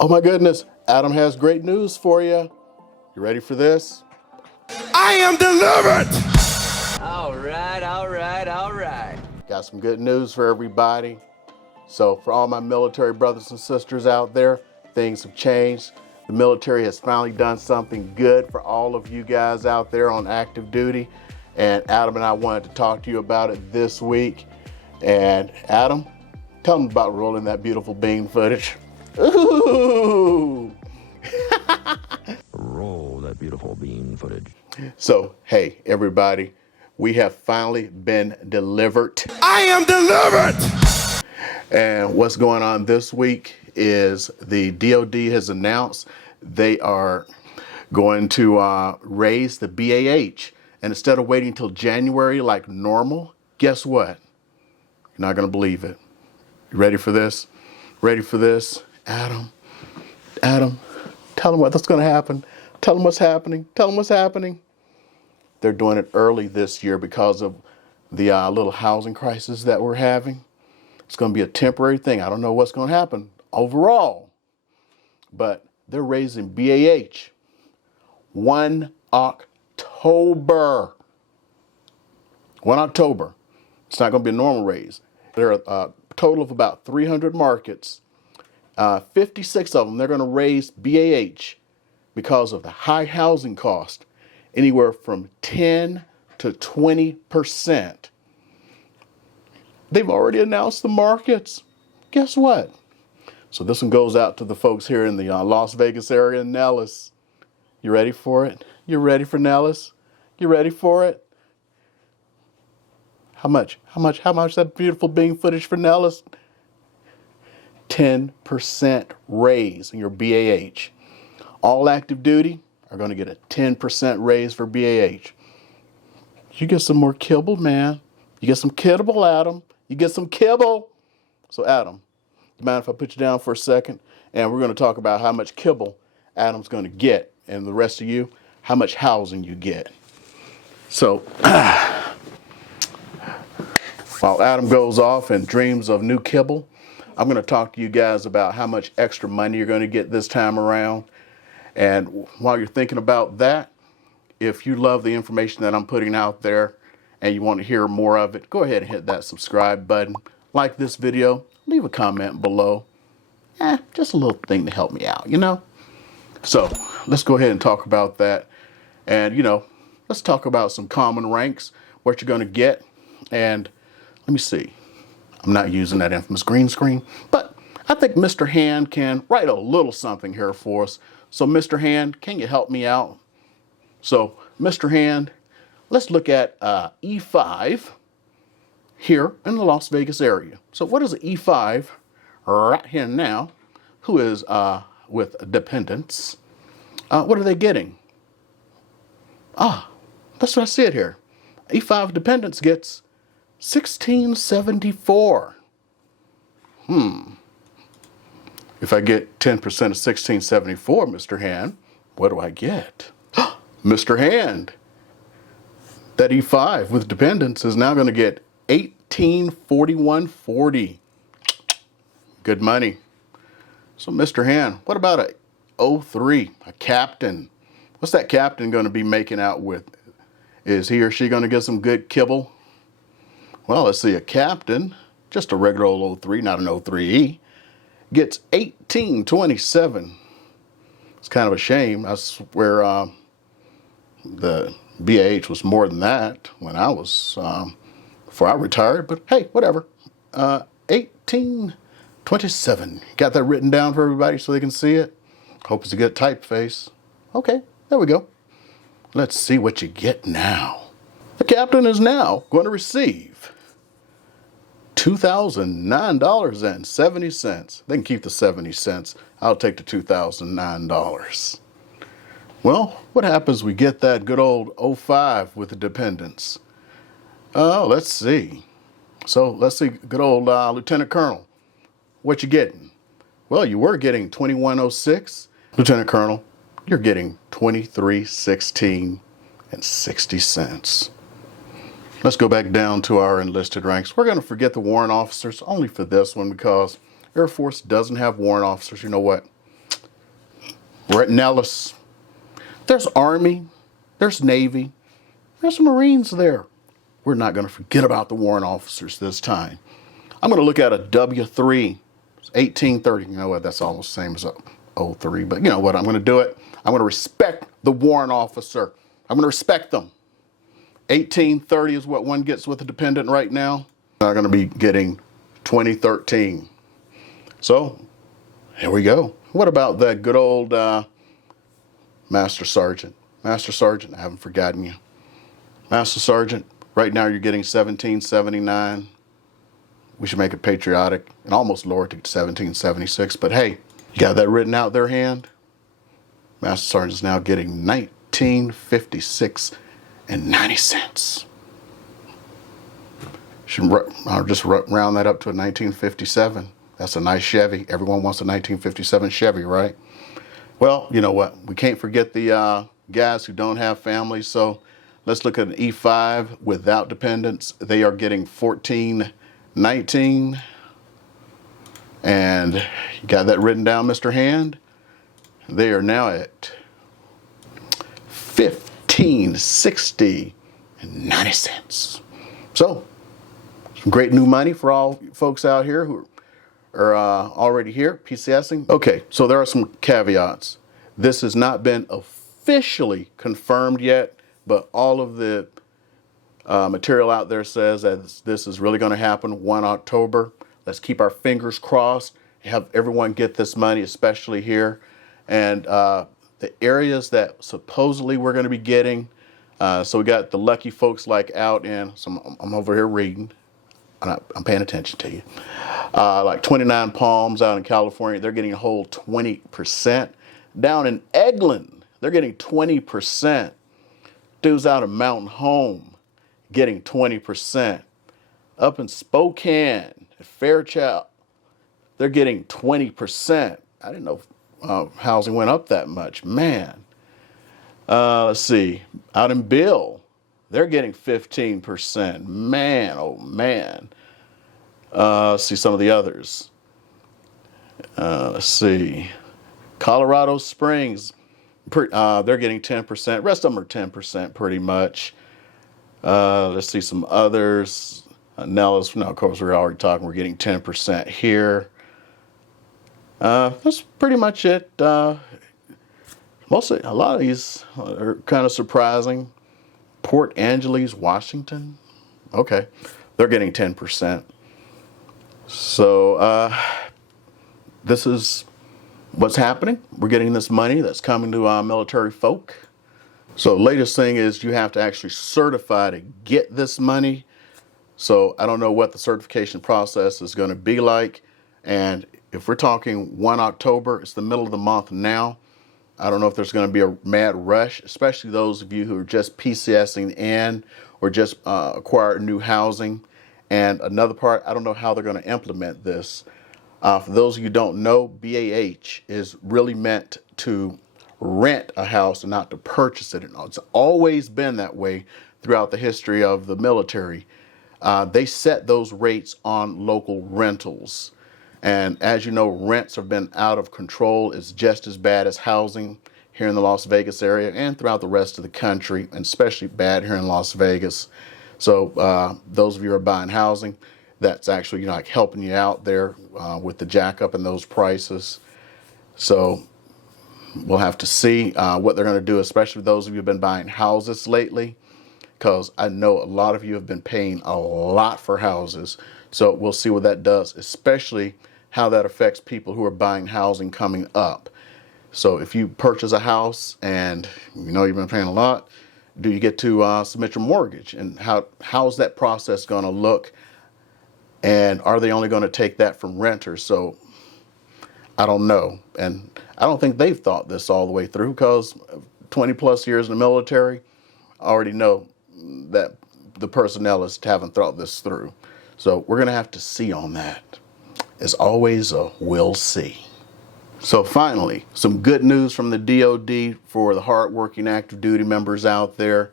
Oh my goodness, Adam has great news for you. You ready for this? I am delivered! All right, all right, all right. Got some good news for everybody. So for all my military brothers and sisters out there, things have changed. The military has finally done something good for all of you guys out there on active duty. And Adam and I wanted to talk to you about it this week. And Adam, tell them about rolling that beautiful bean footage. Ooh! Roll that beautiful bean footage. So, hey, everybody, we have finally been delivered. I am delivered! And what's going on this week is the DoD has announced they are going to raise the BAH. And instead of waiting till January like normal, guess what? You're not going to believe it. You ready for this? Ready for this? Adam, tell them what's going to happen. Tell them what's happening. Tell them what's happening. They're doing it early this year because of the little housing crisis that we're having. It's going to be a temporary thing. I don't know what's going to happen overall, but they're raising BAH 1 October. 1 October. It's not going to be a normal raise. There are a total of about 300 markets. 56 of them, they're going to raise BAH because of the high housing cost, anywhere from 10 to 20%. They've already announced the markets. Guess what? So this one goes out to the folks here in the Las Vegas area, Nellis. You ready for it? You ready for Nellis? You ready for it? How much? That beautiful bean footage for Nellis? 10% raise in your BAH. All active duty are going to get a 10% raise for BAH. You get some more kibble, man. You get some kibble, Adam. You get some kibble. So, Adam, do you mind if I put you down for a second? And we're going to talk about how much kibble Adam's going to get. And the rest of you, how much housing you get. So, while Adam goes off and dreams of new kibble, I'm going to talk to you guys about how much extra money you're going to get this time around. And while you're thinking about that, if you love the information that I'm putting out there and you want to hear more of it, go ahead and hit that subscribe button. Like this video, leave a comment below. Just a little thing to help me out, you know? So let's go ahead and talk about that. And, let's talk about some common ranks, what you're going to get. And let me see. I'm not using that infamous green screen, but I think Mr. Hand can write a little something here for us. So Mr. Hand, can you help me out? So Mr. Hand, let's look at E5 here in the Las Vegas area. So what is an E5 right here now, who is with dependents? What are they getting? That's what I see it here. E5 dependents gets 1674. If I get 10% of 1674, Mr. Hand, what do I get? Mr. Hand, that E5 with dependents is now going to get 1841.40. Good money. So, Mr. Hand, what about a 03, a captain? What's that captain going to be making out with? Is he or she going to get some good kibble? Well, let's see, a captain, just a regular old 03, not an 03E, gets 1827. It's kind of a shame. I swear the BAH was more than that when I was, before I retired, but hey, whatever. 1827. Got that written down for everybody so they can see it? Hope it's a good typeface. Okay, there we go. Let's see what you get now. The captain is now going to receive $2,009.70. They can keep the 70 cents. I'll take the $2,009. Well, what happens we get that good old 05 with the dependents? Oh, let's see. So let's see, good old Lieutenant Colonel. What you getting? Well, you were getting 2106. Lieutenant Colonel, you're getting 2316 and 60 cents. Let's go back down to our enlisted ranks. We're going to forget the warrant officers only for this one because Air Force doesn't have warrant officers. You know what? We're at Nellis. There's Army, there's Navy, there's some Marines there. We're not going to forget about the warrant officers this time. I'm going to look at a W3, 1830. You know what? That's almost the same as a 03, but you know what? I'm going to do it. I'm going to respect the warrant officer. I'm going to respect them. 1830 is what one gets with a dependent right now. They're going to be getting 2013. So here we go. What about that good old Master Sergeant? Master Sergeant, I haven't forgotten you. Master Sergeant, right now you're getting 1779. We should make it patriotic and almost lower it to 1776. But hey, you got that written out their hand? Master Sergeant is now getting 1956 and 90 cents. I'll just round that up to a 1957. That's a nice Chevy. Everyone wants a 1957 Chevy, right? Well, you know what? We can't forget the guys who don't have families. So let's look at an E5 without dependents. They are getting 1419. And you got that written down, Mr. Hand? They are now at 1560 and 90 cents. So some great new money for all folks out here who are already here, PCSing. Okay, so there are some caveats. This has not been officially confirmed yet, but all of the material out there says that this is really going to happen 1 October. Let's keep our fingers crossed, have everyone get this money, especially here. And the areas that supposedly we're going to be getting, so we got the lucky folks like out in, so I'm over here reading, I'm paying attention to you, like 29 Palms out in California, they're getting a whole 20%. Down in Eglin, they're getting 20%. Dudes out of Mountain Home getting 20%. Up in Spokane, at Fairchild, they're getting 20%. I didn't know housing went up that much, man. Let's see, out in Bill, they're getting 15%. Man, oh man. Let's see some of the others. Let's see, Colorado Springs, they're getting 10%. Rest of them are 10% pretty much. Let's see some others. Nellis, no, of course we're already talking, we're getting 10% here. That's pretty much it. Mostly, a lot of these are kind of surprising. Port Angeles, Washington. Okay, they're getting 10%. So this is what's happening. We're getting this money that's coming to our military folk. So latest thing is you have to actually certify to get this money. So I don't know what the certification process is going to be like. And if we're talking 1 October, it's the middle of the month now. I don't know if there's going to be a mad rush, especially those of you who are just PCSing in or just acquired new housing. And another part, I don't know how they're going to implement this. For those of you who don't know, BAH is really meant to rent a house and not to purchase it. It's always been that way throughout the history of the military. They set those rates on local rentals. And as you know, rents have been out of control. It's just as bad as housing here in the Las Vegas area and throughout the rest of the country, and especially bad here in Las Vegas. So those of you who are buying housing, that's actually like helping you out there with the jack up in those prices. So we'll have to see what they're going to do, especially those of you who have been buying houses lately, because I know a lot of you have been paying a lot for houses. So we'll see what that does, especially how that affects people who are buying housing coming up. So if you purchase a house and you know you've been paying a lot, do you get to submit your mortgage? And how's that process going to look? And are they only going to take that from renters? So I don't know. And I don't think they've thought this all the way through, because 20 plus years in the military, I already know that the personnelists haven't thought this through. So we're going to have to see on that. As always, we'll see. So finally, some good news from the DoD for the hardworking active duty members out there.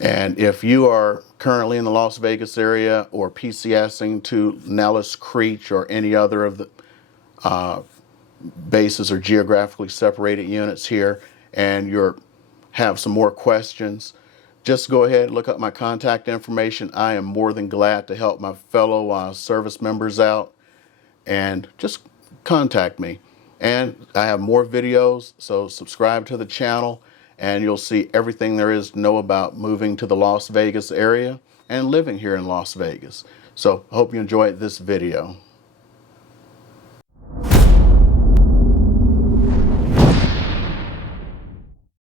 And if you are currently in the Las Vegas area or PCSing to Nellis, Creech, or any other of the bases or geographically separated units here, and you have some more questions, just go ahead and look up my contact information. I am more than glad to help my fellow service members out, and just contact me. And I have more videos, so subscribe to the channel and you'll see everything there is to know about moving to the Las Vegas area and living here in Las Vegas. So I hope you enjoyed this video.